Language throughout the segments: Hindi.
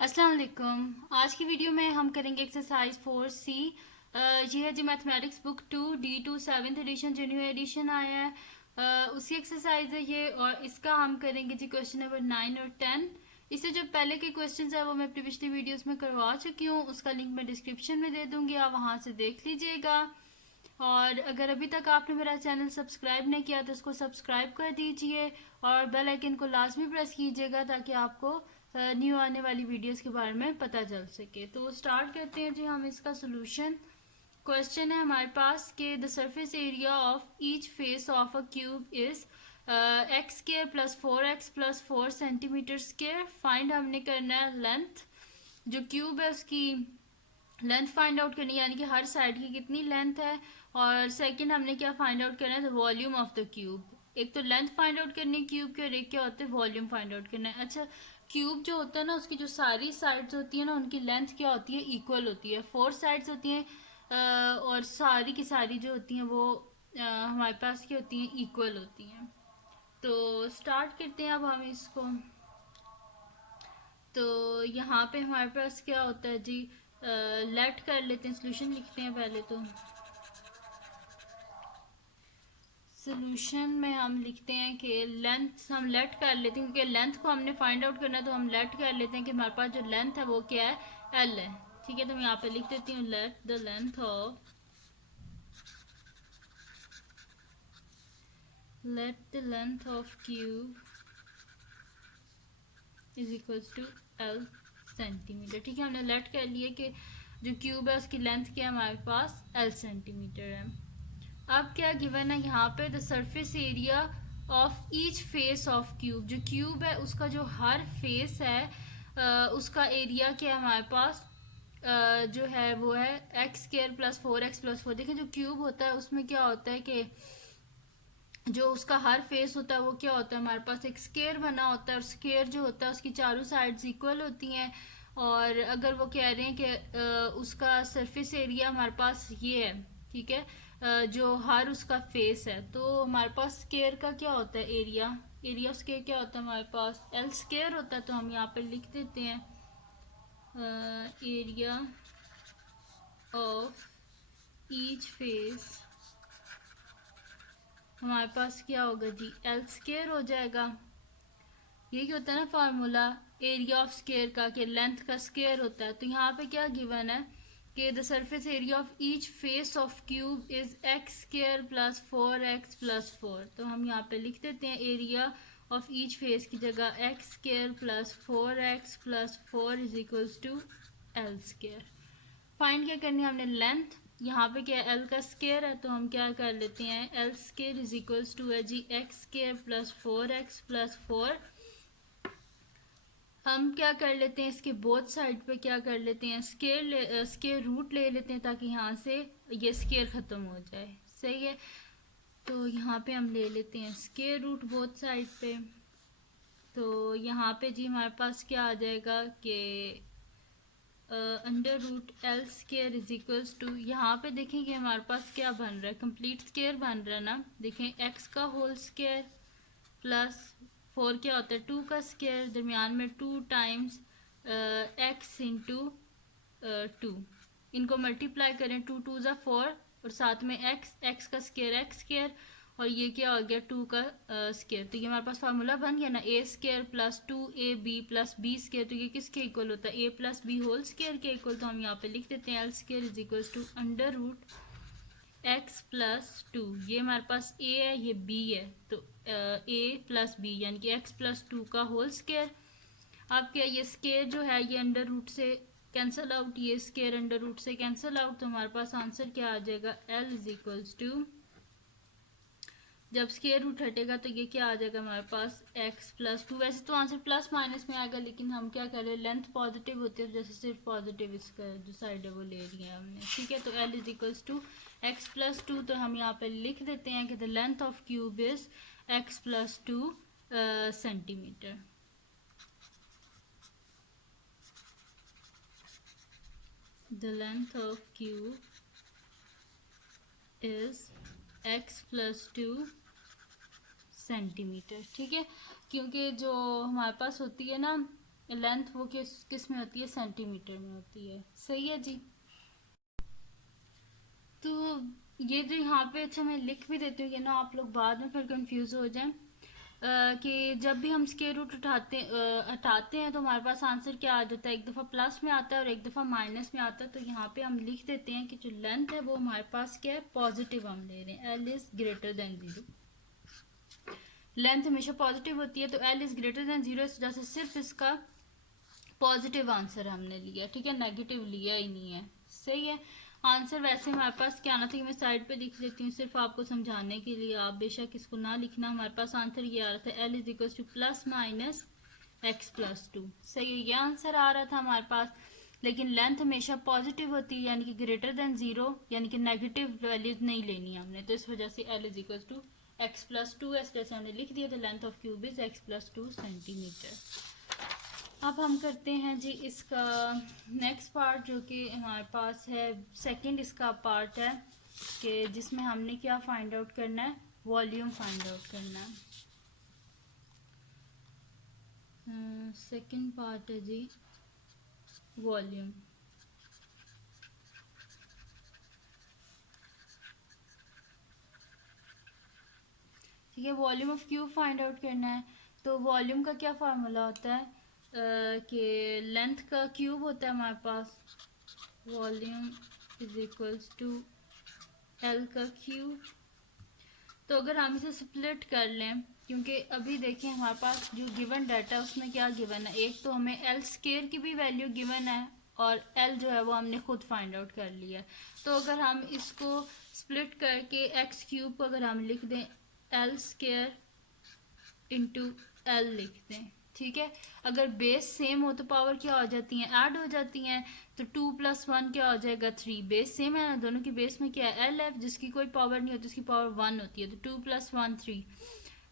अस्सलाम वालेकुम। आज की वीडियो में हम करेंगे एक्सरसाइज 4C। ये है जी mathematics book 2D2 7th edition जो न्यू एडिशन आया है, उसी एक्सरसाइज है ये। और इसका हम करेंगे जी क्वेश्चन नंबर 9 और 10। इससे जो पहले के क्वेश्चंस है वो मैं अपनी पिछली वीडियोस में करवा चुकी हूँ, उसका लिंक मैं डिस्क्रिप्शन में दे दूंगी, आप वहाँ से देख लीजिएगा। और अगर अभी तक आपने मेरा चैनल सब्सक्राइब नहीं किया तो उसको सब्सक्राइब कर दीजिए और बेल आइकन को लाजमी प्रेस कीजिएगा ताकि आपको न्यू आने वाली वीडियोस के बारे में पता चल सके। तो स्टार्ट करते हैं जी हम इसका सोल्यूशन। क्वेश्चन है हमारे पास कि the surface area of each face of a cube is x square plus 4x plus 4 centimetre square. Find हमने करना है लेंथ, जो क्यूब है उसकी लेंथ फाइंड आउट करनी है, यानी कि हर साइड की कितनी लेंथ है। और सेकंड हमने क्या फाइंड आउट करना है, the volume of the cube. एक तो लेंथ फाइंड आउट करनी है क्यूब के और एक क्या होता है वॉल्यूम फाइंड आउट करना है। अच्छा, क्यूब जो होता है ना उसकी जो सारी साइड्स होती है ना उनकी लेंथ क्या होती है, इक्वल होती है। 4 साइड्स होती हैं और सारी की सारी जो होती हैं वो हमारे पास क्या होती हैं, इक्वल होती हैं। तो स्टार्ट करते हैं अब हम इसको। तो यहाँ पे हमारे पास क्या होता है जी, लेट कर लेते हैं, सोल्यूशन लिखते हैं पहले। तो सोल्यूशन में हम लिखते हैं कि लेंथ हम लेट कर लेते हैं, क्योंकि लेंथ को हमने फाइंड आउट करना है तो हम लेट कर लेते हैं कि हमारे पास जो लेंथ है वो क्या है, एल है। ठीक है, तो मैं यहाँ पे लिख देती हूँ let the length of cube is equals to L centimetre. ठीक है, हमने लेट कर लिए कि जो क्यूब है उसकी लेंथ क्या है, हमारे पास एल सेंटीमीटर है। अब क्या गिवन है यहाँ पे, the surface area of each face of cube. जो क्यूब है उसका जो हर फेस है उसका एरिया क्या है हमारे पास, जो है वो है x square plus 4x plus 4। देखिए जो क्यूब होता है उसमें क्या होता है कि जो उसका हर फेस होता है वो क्या होता है, हमारे पास एक स्क्वायर बना होता है और स्क्वायर जो होता है उसकी चारों साइड्स इक्वल होती हैं। और अगर वो कह रहे हैं कि उसका सरफेस एरिया हमारे पास ये है, ठीक है, जो हर उसका फेस है, तो हमारे पास स्क्वायर का क्या होता है एरिया, एरिया स्क्वायर क्या होता है हमारे पास एल स्क्वायर होता है। तो हम यहाँ पे लिख देते हैं एरिया ऑफ ईच फेस हमारे पास क्या होगा जी, एल स्क्वायर हो जाएगा। यही होता है ना फार्मूला एरिया ऑफ स्क्वायर का, कि लेंथ का स्क्वायर होता है। तो यहाँ पे क्या गिवन है कि the surface area of each face of cube is x square plus 4x plus 4। तो हम यहाँ पे लिख देते हैं एरिया ऑफ ईच फेस की जगह x square plus 4x plus 4 is equals to L square. Find क्या करनी है हमने, लेंथ। यहाँ पे क्या एल का स्क्वायर है तो हम क्या कर लेते हैं, L square is equals to है जी x square plus 4x plus 4। हम क्या कर लेते हैं, इसके बोथ साइड पे क्या कर लेते हैं, स्क्वायर रूट ले लेते हैं ताकि यहाँ से ये स्क्वायर ख़त्म हो जाए। सही है, तो यहाँ पे हम ले लेते हैं स्क्वायर रूट बोथ साइड पे। तो यहाँ पे जी हमारे पास क्या आ जाएगा कि under root L square is equals to, यहाँ पे देखें कि हमारे पास क्या बन रहा है, कंप्लीट स्क्वायर बन रहा है ना। देखें एक्स का होल स्क्वायर प्लस 4 क्या होता है 2 का स्क्वायर, दरमियान में 2 टाइम्स एक्स इंटू 2। इनको मल्टीप्लाई करें, 2 2 ज़ा 4 और साथ में एक्स का स्क्वायर एक्स स्क्वायर और ये क्या हो गया 2 का स्क्वायर। तो ये हमारे पास फार्मूला बन गया ना, a square plus 2ab plus b square. तो ये किसके इक्वल होता है, ए प्लस बी होल स्क्वायर के इक्वल। तो हम यहाँ पे लिख देते हैं L square is equal to under root x plus 2। ये हमारे पास ए है, ये बी है, तो ए प्लस बी यानी कि एक्स प्लस 2 का होल स्क्वायर। अब क्या ये स्क्वायर जो है ये अंडर रूट से कैंसिल आउट, ये स्क्वायर अंडर रूट से कैंसिल आउट। तो हमारे पास आंसर क्या आ जाएगा, एल इज इक्वल्स टू, जब स्क्वायर रूट हटेगा तो ये क्या आ जाएगा हमारे पास एक्स प्लस 2। वैसे तो आंसर प्लस माइनस में आएगा लेकिन हम क्या कर रहे हैं, लेंथ पॉजिटिव होती है जैसे सिर्फ पॉजिटिव इसका जो साइड है वो ले लिया हमने। ठीक है, तो L is equals to x plus 2। तो हम यहाँ पे लिख देते हैं कि the length of cube is x plus 2 centimetre. The length of cube is x plus 2 centimetre. ठीक है, क्योंकि जो हमारे पास होती है ना लेंथ वो किस में होती है, सेंटीमीटर में होती है। सही है जी। तो ये जो यहाँ पे, अच्छा मैं लिख भी देती हूँ कि ना आप लोग बाद में फिर कंफ्यूज हो जाएं कि जब भी हम स्क्वायर रूट हटाते हैं तो हमारे पास आंसर क्या आ जाता है, एक दफ़ा प्लस में आता है और एक दफ़ा माइनस में आता है। तो यहाँ पे हम लिख देते हैं कि जो लेंथ है वो हमारे पास क्या है, पॉजिटिव हम ले रहे हैं, L is greater than 0। Length हमेशा पॉजिटिव होती है, तो एल इज़ ग्रेटर देन 0 इस वजह से सिर्फ इसका पॉजिटिव आंसर हमने लिया, ठीक है, नेगेटिव लिया ही नहीं है। सही है। आंसर वैसे हमारे पास क्या आना था कि मैं साइड पे लिख लेती हूँ सिर्फ आपको समझाने के लिए, आप बेशक इसको ना लिखना। हमारे पास आंसर ये आ रहा था, L is equal two plus minus x plus 2। सही है, ये आंसर आ रहा था हमारे पास। लेकिन लेंथ हमेशा पॉजिटिव होती है, यानी कि ग्रेटर देन 0, यानी कि नेगेटिव वैल्यूज नहीं लेनी है हमने, तो इस वजह से L is equal to x plus 2 इस जैसे हमने लिख दिया। तो length of cube is x plus 2 centimetre. अब हम करते हैं जी इसका नेक्स्ट पार्ट, जो कि हमारे पास है सेकंड इसका पार्ट है, कि जिसमें हमने क्या फाइंड आउट करना है, वॉल्यूम फाइंड आउट करना है। सेकंड पार्ट है जी वॉल्यूम। ठीक है, volume of cube find out करना है। तो वॉल्यूम का क्या फार्मूला होता है कि लेंथ का क्यूब होता है हमारे पास, volume is equals to L का क्यूब। तो अगर हम इसे स्प्लिट कर लें, क्योंकि अभी देखिए हमारे पास जो गिवन डाटा है उसमें क्या गिवन है, एक तो हमें एल स्केयर की भी वैल्यू गिवन है और एल जो है वो हमने खुद फाइंड आउट कर लिया है। तो अगर हम इसको स्प्लिट करके एक्स क्यूब को अगर हम लिख दें एल स्केयर इंटू एल लिख दें, ठीक है। अगर बेस सेम हो तो पावर क्या हो जाती हैं, ऐड हो जाती हैं। तो 2 + 1 क्या हो जाएगा, 3। बेस सेम है ना, दोनों की बेस में क्या है, एल है, जिसकी कोई पावर नहीं होती उसकी पावर 1 होती है। तो 2 + 1 3।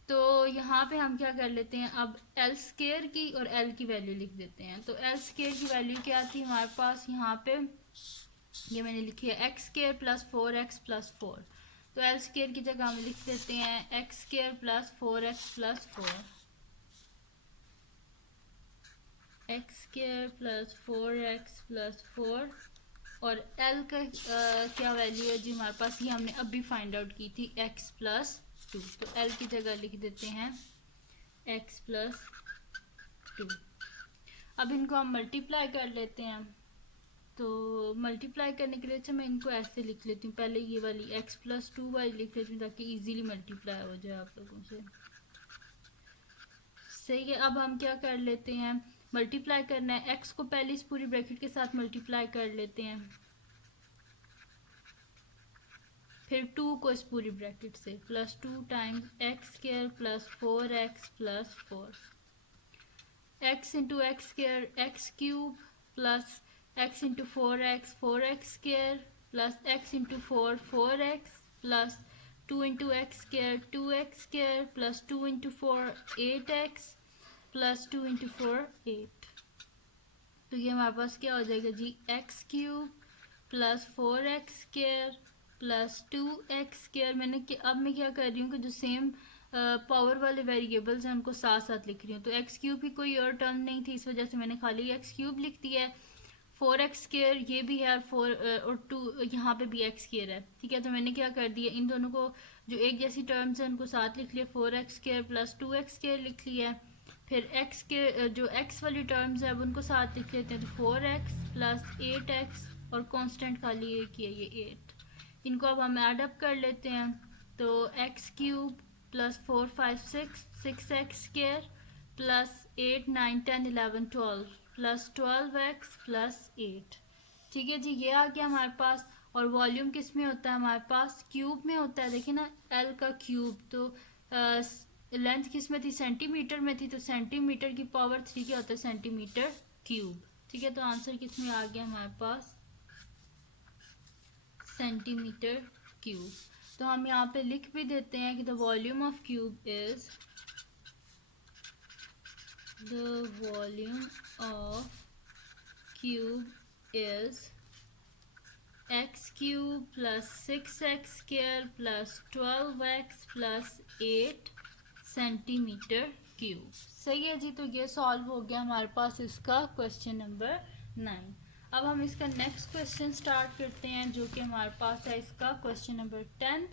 तो यहाँ पे हम क्या कर लेते हैं, अब एल स्केयर की और एल की वैल्यू लिख देते हैं। तो एल स्केयर की वैल्यू क्या थी हमारे पास, यहाँ पे ये मैंने लिखी है x square plus 4x plus 4। तो एल स्केयर की जगह हम लिख देते हैं x square plus 4x plus 4, x square plus 4x plus 4। और एल का क्या वैल्यू है जी हमारे पास, ये हमने अभी फाइंड आउट की थी, x प्लस 2। तो एल की जगह लिख देते हैं x प्लस 2। अब इनको हम मल्टीप्लाई कर लेते हैं। तो मल्टीप्लाई करने के लिए अच्छा मैं इनको ऐसे लिख लेती हूँ, पहले ये वाली x प्लस 2 वाली लिख लेती हूँ ताकि इजीली मल्टीप्लाई हो जाए आप लोगों से। सही है। अब हम क्या कर लेते हैं, मल्टीप्लाई करना है, x को पहले इस पूरी ब्रैकेट के साथ मल्टीप्लाई कर लेते हैं, फिर 2 को इस पूरी ब्रैकेट से, plus 2 times x square plus 4x plus 4, x into x square x cube plus x into 4x square plus x into 4x plus 2 into x square plus 2 into 4 8x plus 2 into 4 8। तो ये हमारे पास क्या हो जाएगा जी, x cube plus 4x square plus 2x square. अब मैं क्या कर रही हूँ कि जो सेम पावर वाले वेरिएबल्स हैं उनको साथ साथ लिख रही हूँ। तो एक्स क्यूब की कोई और टर्म नहीं थी, इस वजह से मैंने खाली एक्स क्यूब लिख दिया है। 4x स्क्वायर ये भी है, और 2 यहाँ पे भी एक्स स्क्वायर है, ठीक है। तो मैंने क्या कर दिया, इन दोनों को जो एक जैसी टर्म्स हैं उनको साथ लिख लिया, 4x square plus 2x square लिख लिया है। फिर x के जो x वाली टर्म्स है अब उनको साथ लिख लेते हैं, तो 4x प्लस 8x और कांस्टेंट खाली एक ही है ये 8। इनको अब हम ऐड अप कर लेते हैं। तो x cube plus 4 5 6x square plus 8 9 10 11 12 plus 12x plus 8। ठीक है जी, ये आ गया हमारे पास। और वॉल्यूम किस में होता है हमारे पास, क्यूब में होता है। देखिए ना, एल का क्यूब, तो लेंथ किस में थी, सेंटीमीटर में थी, तो सेंटीमीटर की पावर 3 क्या होता है, सेंटीमीटर क्यूब। ठीक है, तो आंसर किस में आ गया हमारे पास, सेंटीमीटर क्यूब। तो हम यहाँ पे लिख भी देते हैं कि the volume of cube is, the volume of cube is x cube plus 6x square plus 12x plus 8 centimetre cube. सही है जी। तो ये सॉल्व हो गया हमारे पास इसका क्वेश्चन नंबर 9। अब हम इसका नेक्स्ट क्वेश्चन स्टार्ट करते हैं जो कि हमारे पास है इसका क्वेश्चन नंबर 10।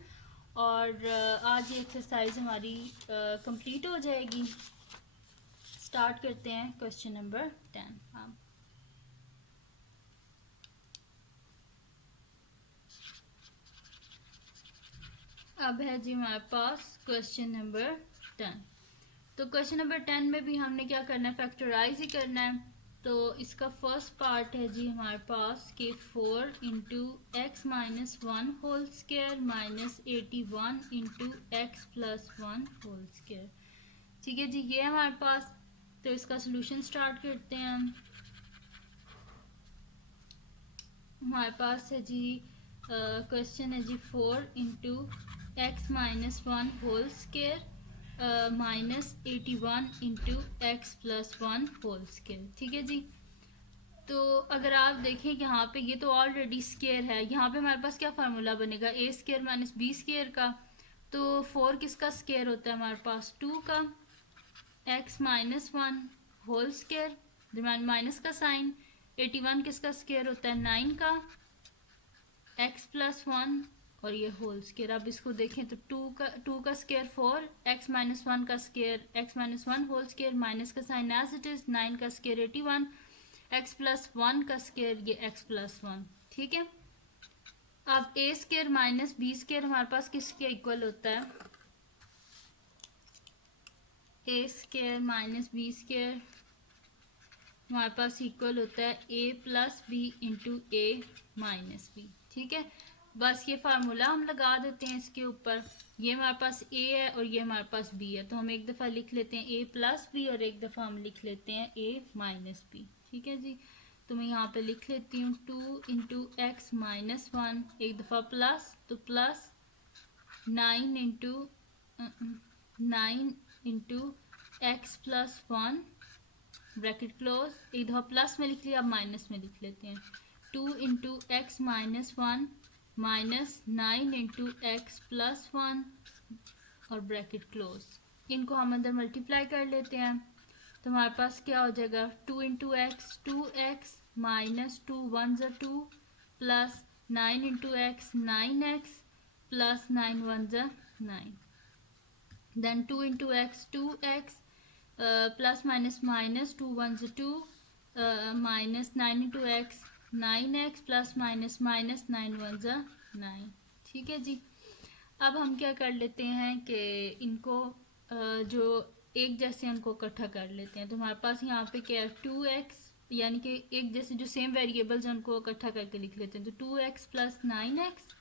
और आज ये एक्सरसाइज हमारी कंप्लीट हो जाएगी। स्टार्ट करते हैं क्वेश्चन नंबर 10। हाँ, अब है जी हमारे पास क्वेश्चन नंबर 10। तो क्वेश्चन नंबर 10 में भी हमने क्या करना है, फैक्टराइज ही करना है। तो इसका फर्स्ट पार्ट है जी हमारे पास कि 4 into x minus one whole square minus 81 into x plus one whole square. ठीक है जी, ये हमारे पास। तो इसका सोल्यूशन स्टार्ट करते हैं हम। हमारे पास है जी क्वेश्चन है जी 4 into x minus one whole square minus 81 into x plus one whole square. ठीक है जी। तो अगर आप देखें यहाँ पे ये तो ऑलरेडी स्क्वायर है, यहाँ पे हमारे पास क्या फार्मूला बनेगा, ए स्क्वायर माइनस बी स्क्वायर का। तो 4 किसका स्क्वायर होता है हमारे पास, 2 का। X minus one whole square, दरम्यान माइनस का साइन। 81 किसका स्क्वायर होता है, 9 का। एक्स प्लस वन और ये होल स्क्वायर। अब इसको देखें तो 2 का स्क्वायर 4, एक्स माइनस वन का square x minus one whole square, minus का साइन एज इट इज, 9 का स्क्वायर 81, एक्स प्लस वन का स्क्वायर ये एक्स प्लस वन। ठीक है। अब A square minus B square हमारे पास किसके इक्वल होता है, A square minus B square हमारे पास इक्वल होता है ए plus B into A minus B. ठीक है, बस ये फार्मूला हम लगा देते हैं इसके ऊपर। ये हमारे पास ए है और ये हमारे पास बी है, तो हम एक दफ़ा लिख लेते हैं ए प्लस बी और एक दफ़ा हम लिख लेते हैं ए माइनस बी। ठीक है जी। तो मैं यहाँ पे लिख लेती हूँ 2 इंटू एक्स माइनस वन, एक दफ़ा प्लस तो plus 9 into x plus one bracket close, एक दफ़ा प्लस में लिख लिया, अब माइनस में लिख लेते हैं 2 into x minus one minus 9 into x plus one और ब्रैकेट क्लोज। इनको हम अंदर मल्टीप्लाई कर लेते हैं तो हमारे पास क्या हो जाएगा, 2 into x 2x minus 2 one ज़ा 2 plus 9 into x 9x plus 9 one ज़ा 9, then 2 into x 2x plus minus minus 2 one ज़ा 2 minus 9 into x 9x plus minus minus 9 one ज़ा 9। ठीक है जी। अब हम क्या कर लेते हैं कि इनको जो एक जैसे उनको इकट्ठा कर लेते हैं। तो हमारे पास यहाँ पे क्या है 2x, यानी कि एक जैसे जो सेम वेरिएबल्स हैं उनको इकट्ठा करके लिख लेते हैं। तो 2x plus 9x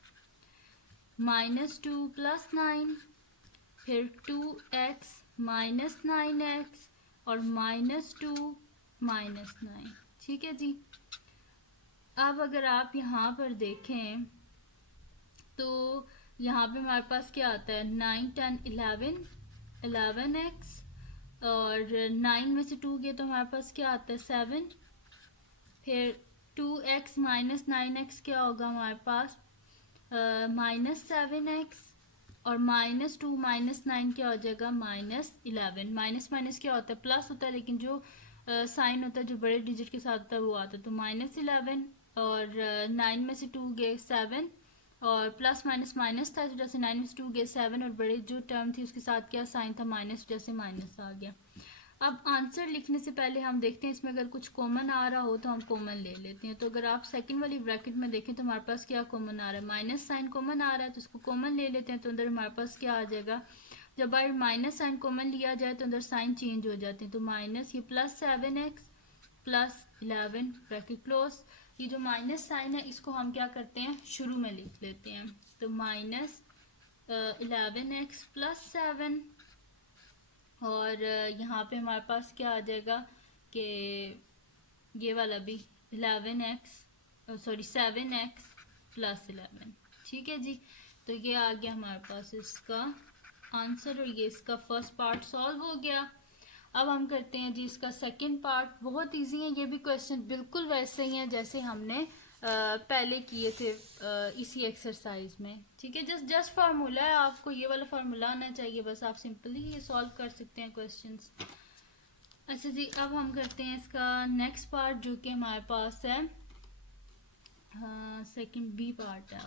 minus 2 plus 9, फिर 2x माइनस 9x और माइनस 2 माइनस 9। ठीक है जी। अब अगर आप यहाँ पर देखें तो यहाँ पे हमारे पास क्या आता है 9 10 11x और 9 में से 2 गए तो हमारे पास क्या आता है 7, फिर 2x माइनस 9x क्या होगा हमारे पास माइनस 7x और माइनस 2 माइनस 9 क्या हो जाएगा माइनस 11। माइनस माइनस क्या होता है प्लस होता है, लेकिन जो साइन होता है जो बड़े डिजिट के साथ होता है वो आता है। तो माइनस 11 और 9 में से 2 गए 7 और प्लस माइनस माइनस था, जैसे 9 में से 2 गए 7 और बड़े जो टर्म थी उसके साथ क्या साइन था माइनस, जैसे माइनस आ गया। अब आंसर लिखने से पहले हम देखते हैं इसमें अगर कुछ कॉमन आ रहा हो तो हम कॉमन ले लेते हैं। तो अगर आप सेकंड वाली ब्रैकेट में देखें तो हमारे पास क्या कॉमन आ रहा है, माइनस साइन कॉमन आ रहा है, तो इसको कॉमन ले लेते हैं। तो अंदर हमारे पास क्या आ जाएगा, जब बार माइनस साइन कॉमन लिया जाए तो अंदर साइन चेंज हो जाते हैं। तो माइनस ये plus 7x plus 11 bracket close. ये जो माइनस साइन है इसको हम क्या करते हैं शुरू में लिख लेते हैं। तो माइनस 11x प्लस 7 और यहाँ पे हमारे पास क्या आ जाएगा कि ये वाला भी 7x प्लस 11। ठीक है जी। तो ये आ गया हमारे पास इसका आंसर और ये इसका फर्स्ट पार्ट सॉल्व हो गया। अब हम करते हैं जी इसका सेकंड पार्ट। बहुत इजी है ये भी क्वेश्चन, बिल्कुल वैसे ही है जैसे हमने पहले किए थे इसी एक्सरसाइज में। ठीक है, जस्ट फार्मूला है, आपको ये वाला फार्मूला आना चाहिए, बस आप सिंपली ये सॉल्व कर सकते हैं क्वेश्चंस। अच्छा जी, अब हम करते हैं इसका नेक्स्ट पार्ट जो कि हमारे पास है सेकंड बी पार्ट है।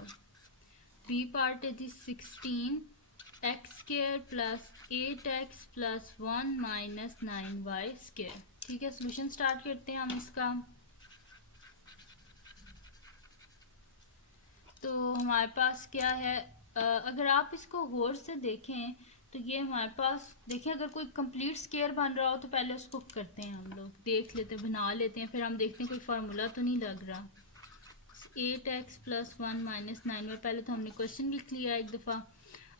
बी पार्ट है जी 16x² plus 8x plus 1 minus 9y²। ठीक है, सोल्यूशन स्टार्ट करते हैं हम इसका। तो हमारे पास क्या है, अगर आप इसको गौर से देखें तो ये हमारे पास देखिए, अगर कोई कंप्लीट स्केयर बन रहा हो तो पहले उसको करते हैं, हम लोग देख लेते हैं, बना लेते हैं, फिर हम देखते हैं कोई फार्मूला तो नहीं लग रहा। 8x प्लस 1 माइनस 9 में पहले तो हमने क्वेश्चन लिख लिया एक दफ़ा।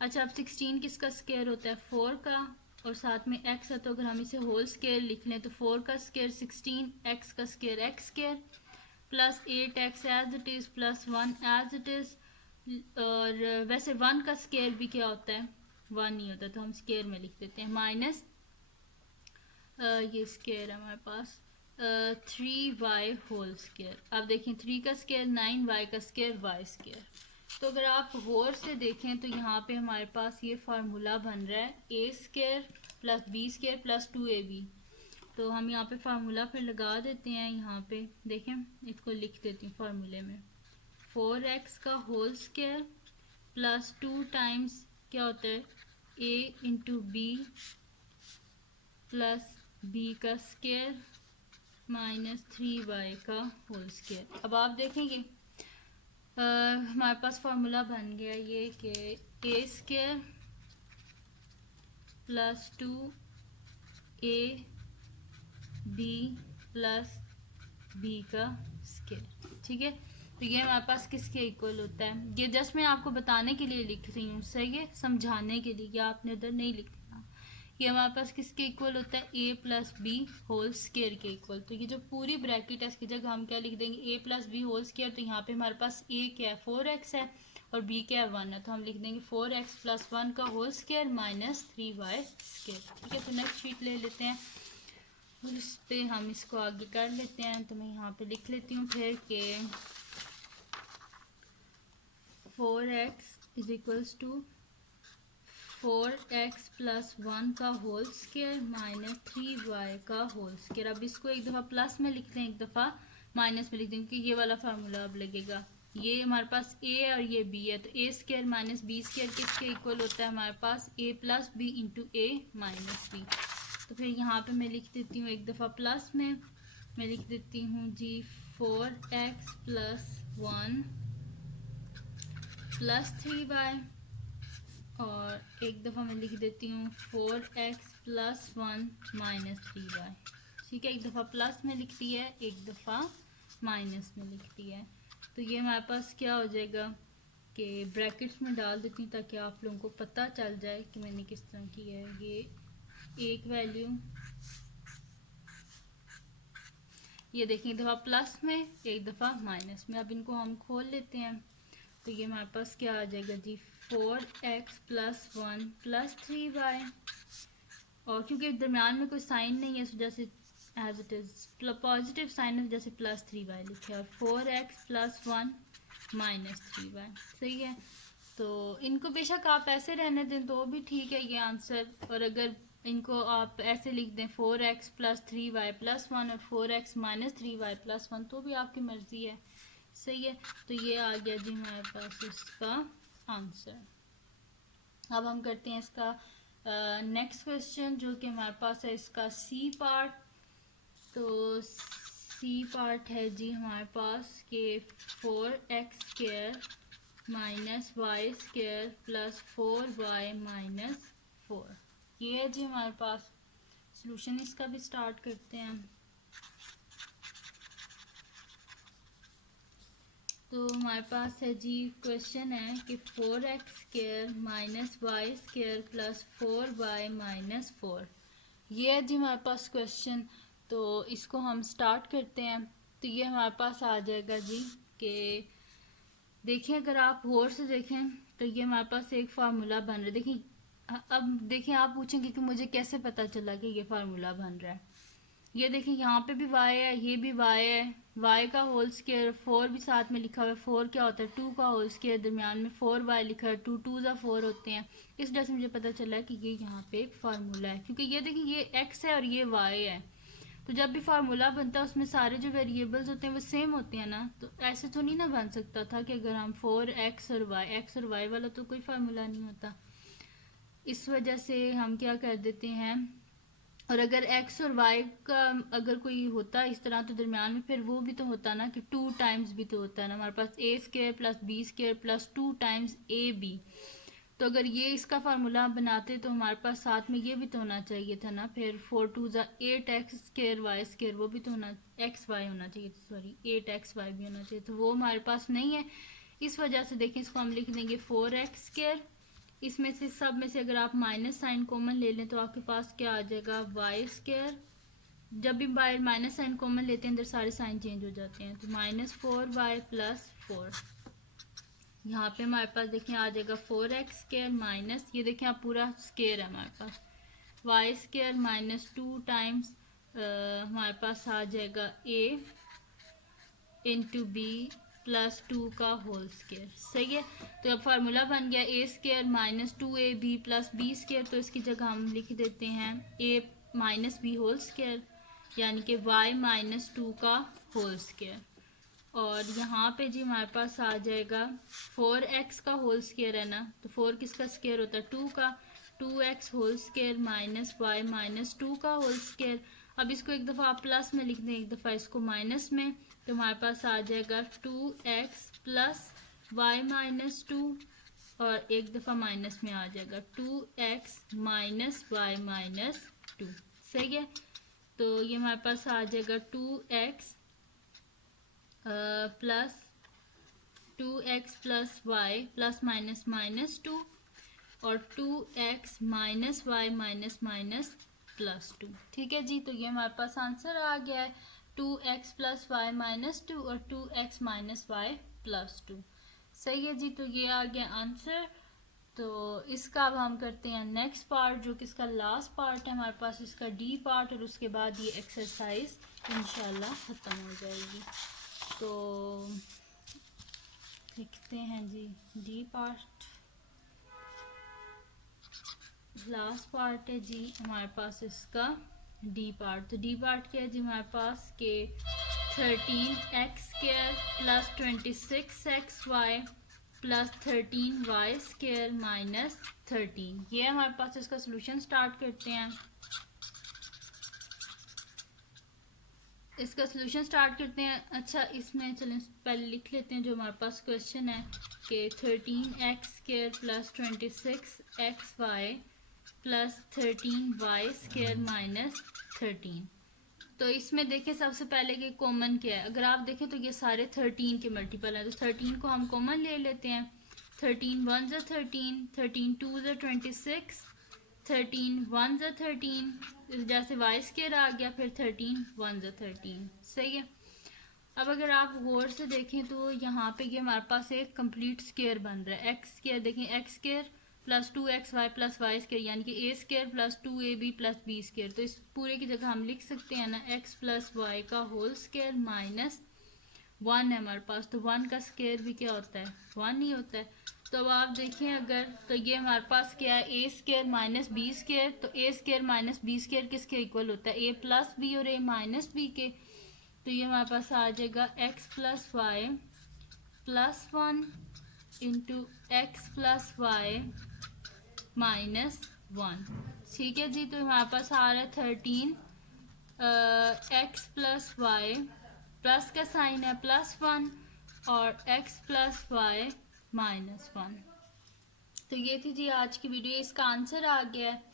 अच्छा, अब 16 किसका स्केयर होता है? 4 का, और साथ में x है, तो अगर हम इसे होल स्केयर लिख लें तो 4 का स्केयर 16, x का square x square plus 8x as it is plus 1 as it is. और वैसे 1 का स्केयर भी क्या होता है? 1 नहीं होता, तो हम स्केयर में लिख देते हैं माइनस ये स्केयर है हमारे पास 3y होल स्केयर। अब देखें 3 का स्केयर 9, y का स्केयर y स्केयर। तो अगर आप गौर से देखें तो यहाँ पे हमारे पास ये फार्मूला बन रहा है a square plus b square plus 2ab। तो हम यहाँ पे फार्मूला फिर लगा देते हैं। यहाँ पे देखें, इसको लिख देती हूँ फार्मूले में, 4x का होल स्केयर प्लस 2 टाइम्स क्या होता है a into B plus b का स्केयर माइनस 3y का होल स्केयर। अब आप देखेंगे हमारे पास फार्मूला बन गया ये कि a square plus 2a b plus b का स्केयर। ठीक है, तो ये हमारे पास किसके इक्वल होता है? ये जस्ट मैं आपको बताने के लिए लिख रही हूँ, सही है, समझाने के लिए, या आपने उधर नहीं लिखना। ये हमारे पास किसके इक्वल होता है? a plus B whole square के इक्वल। तो ये जो पूरी ब्रैकेट है इसकी जगह हम क्या लिख देंगे? a plus B whole square. तो यहाँ पे हमारे पास a क्या है? 4x है, और b क्या है? 1 है, तो हम लिख देंगे 4x प्लस 1 का whole square minus 3y square. ठीक है, तो नेक्स्ट शीट ले लेते हैं, उस पे हम इसको आगे कर लेते हैं। तो मैं यहाँ पे लिख लेती हूँ फिर के 4x is equals to 4x plus 1 का होल स्केयर माइनस 3y का होल स्केयर। अब इसको एक दफ़ा प्लस में लिखते हैं, एक दफ़ा माइनस में लिख देंगे, कि ये वाला फार्मूला अब लगेगा। ये हमारे पास a और ये b है, तो a square minus b square किसके इक्वल होता है? हमारे पास a plus B into a minus B. तो फिर यहाँ पे मैं लिख देती हूँ एक दफ़ा प्लस में, मैं लिख देती हूँ जी 4x प्लस 1 प्लस 3y, और एक दफ़ा मैं लिख देती हूँ 4x प्लस 1 माइनस 3y। ठीक है, एक दफ़ा प्लस में लिख दिया है, एक दफ़ा माइनस में लिख दिया है। तो ये हमारे पास क्या हो जाएगा कि ब्रैकेट्स में डाल देती हूँ ताकि आप लोगों को पता चल जाए कि मैंने किस तरह की है। ये एक वैल्यू, ये देखिए एक दफ़ा प्लस में, एक दफ़ा माइनस में। अब इनको हम खोल लेते हैं, तो ये हमारे पास क्या आ जाएगा जी 4x प्लस 1 प्लस 3y, और क्योंकि दरम्यान में कोई साइन नहीं है इस वजह से as it is positive sign है, जैसे प्लस 3y लिखे, और 4x प्लस 1 माइनस 3y। सही है, तो इनको बेशक आप ऐसे रहने दें तो भी ठीक है ये आंसर, और अगर इनको आप ऐसे लिख दें 4x प्लस 3y प्लस 1 और 4x माइनस 3y प्लस 1 तो भी आपकी मर्ज़ी है। सही है, तो ये आ गया जी हमारे पास इसका आंसर। अब हम करते हैं इसका नेक्स्ट क्वेश्चन जो कि हमारे पास है इसका सी पार्ट। तो सी पार्ट है जी हमारे पास कि 4x square minus Y square plus 4y minus 4। ये है जी हमारे पास सॉल्यूशन। इसका भी स्टार्ट करते हैं। तो हमारे पास है जी क्वेश्चन है कि 4x square minus Y square plus 4y minus 4। ये है जी हमारे पास क्वेश्चन। तो इसको हम स्टार्ट करते हैं। तो ये हमारे पास आ जाएगा जी कि देखिए अगर आप गौर से देखें तो ये हमारे पास एक फार्मूला बन रहा है। देखिए अब देखिए आप पूछेंगे कि मुझे कैसे पता चला कि ये फार्मूला बन रहा है। ये देखिए यहाँ पे भी y है, ये भी y है, y का होल स्क्वायर, 4 भी साथ में लिखा हुआ है। 4 क्या होता है? 2 का होल स्क्वायर, दरमियान में 4y लिखा है, 2 2 ज़ा 4 होते हैं। इस वजह से मुझे पता चला है कि ये यहाँ पे एक फार्मूला है, क्योंकि ये देखिए ये x है और ये y है। तो जब भी फार्मूला बनता है उसमें सारे जो वेरिएबल्स होते हैं वो सेम होते हैं ना, तो ऐसे तो नहीं ना बन सकता था कि अगर हम 4x और y वाला तो कोई फार्मूला नहीं होता। इस वजह से हम क्या कर देते हैं, और अगर x और y का अगर कोई होता इस तरह तो दरमियान में फिर वो भी तो होता ना कि 2 टाइम्स भी तो होता है ना, हमारे पास a square plus b square plus 2 times ab। तो अगर ये इसका फार्मूला बनाते तो हमारे पास साथ में ये भी तो होना चाहिए था ना, फिर 4 2 ज़ा 8x स्क्वायर y स्क्वायर, वो भी तो होना, xy होना चाहिए, सॉरी 8xy भी होना चाहिए, तो वो हमारे पास नहीं है। इस वजह से देखें इसको हम लिख देंगे 4x स्क्वायर। इसमें से सब में से अगर आप माइनस साइन कॉमन ले लें तो आपके पास क्या आ जाएगा? y square. जब भी बाय माइनस साइन कॉमन लेते हैं अंदर सारे साइन चेंज हो जाते हैं, तो -4y प्लस 4। यहाँ पे हमारे पास देखें आ जाएगा 4x स्क्वायर माइनस, ये देखें आप पूरा स्क्वायर है हमारे पास, y स्क्वायर माइनस 2 टाइम्स हमारे पास आ जाएगा a इंटू बी प्लस 2 का होल स्क्वायर। सही है, तो अब फार्मूला बन गया a square minus 2ab plus b square. तो इसकी जगह हम लिख देते हैं a minus B whole square, यानी कि y माइनस 2 का होल स्क्वायर। और यहाँ पे जी हमारे पास आ जाएगा 4x का होल स्क्वायर है ना, तो 4 किसका स्क्वायर होता है? 2 का, 2x whole square minus y minus 2 का होल स्क्वायर। अब इसको एक दफ़ा आप प्लस में लिख दें, एक दफ़ा इसको माइनस में, तो हमारे पास आ जाएगा 2x प्लस y माइनस 2, और एक दफ़ा माइनस में आ जाएगा 2x माइनस y माइनस 2। सही है, तो ये हमारे पास आ जाएगा 2x plus 2x plus Y plus minus minus 2, और 2x minus Y minus minus plus 2। ठीक है जी, तो ये हमारे पास आंसर आ गया है 2x प्लस वाई माइनस 2 और 2x माइनस वाई प्लस 2। सही है जी, तो ये आ गया आंसर। तो इसका अब हम करते हैं नेक्स्ट पार्ट, जो कि इसका लास्ट पार्ट है हमारे पास, इसका डी पार्ट, और उसके बाद ये एक्सरसाइज इंशाल्लाह ख़त्म हो जाएगी। तो देखते हैं G D part, last part है जी हमारे पास इसका डी पार्ट। तो डी पार्ट क्या है जी हमारे पास के 13x square plus 26xy plus 13y square minus 13, ये हमारे पास इसका सोल्यूशन स्टार्ट करते हैं। इसका सोल्यूशन स्टार्ट करते हैं। अच्छा, इसमें चलें पहले लिख लेते हैं जो हमारे पास क्वेश्चन है कि 13x square plus 26xy plus 13y square minus 13। तो इसमें देखें सबसे पहले कि कॉमन क्या है। अगर आप देखें तो ये सारे 13 के मल्टीपल हैं, तो 13 को हम कॉमन ले लेते हैं। 13 1 ज़ा 13, 13 2 ज़ा 26, 13 1 ज़ा 13, जैसे वाई स्क्वायर आ गया, फिर 13 1 ज़ा 13। सही है, अब अगर आप गौर से देखें तो यहाँ पे ये हमारे पास एक कंप्लीट स्क्वायर बन रहा है। एक्स स्क्वायर देखें, x square plus 2xy plus Y square, यानी कि a square plus 2ab plus b square. तो इस पूरे की जगह हम लिख सकते हैं ना x प्लस वाई का होल स्क्वायर माइनस 1 है हमारे पास, तो 1 का स्क्वायर भी क्या होता है? 1 ही होता है। तो अब आप देखें अगर, तो ये हमारे पास क्या है? a square minus B square. तो a square minus B square किसके इक्वल होता है? a प्लस बी और a माइनस बी के। तो ये हमारे पास आ जाएगा x plus Y plus 1 into x plus Y minus 1। ठीक है जी, तो हमारे पास आ रहा है 13 एक्स प्लस वाई, प्लस का साइन है प्लस 1, और x प्लस वाई माइनस 1। तो ये थी जी आज की वीडियो, इसका आंसर आ गया है।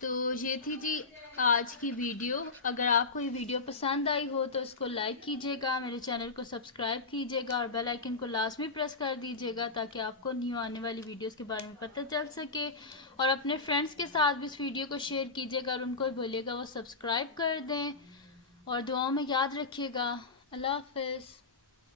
तो ये थी जी आज की वीडियो। अगर आपको ये वीडियो पसंद आई हो तो इसको लाइक कीजिएगा, मेरे चैनल को सब्सक्राइब कीजिएगा और बेल आइकन को लाजमी प्रेस कर दीजिएगा ताकि आपको न्यू आने वाली वीडियोस के बारे में पता चल सके। और अपने फ्रेंड्स के साथ भी इस वीडियो को शेयर कीजिएगा और उनको बोलिएगा वो सब्सक्राइब कर दें। और दुआओं में याद रखिएगा। अल्लाह हाफिज़।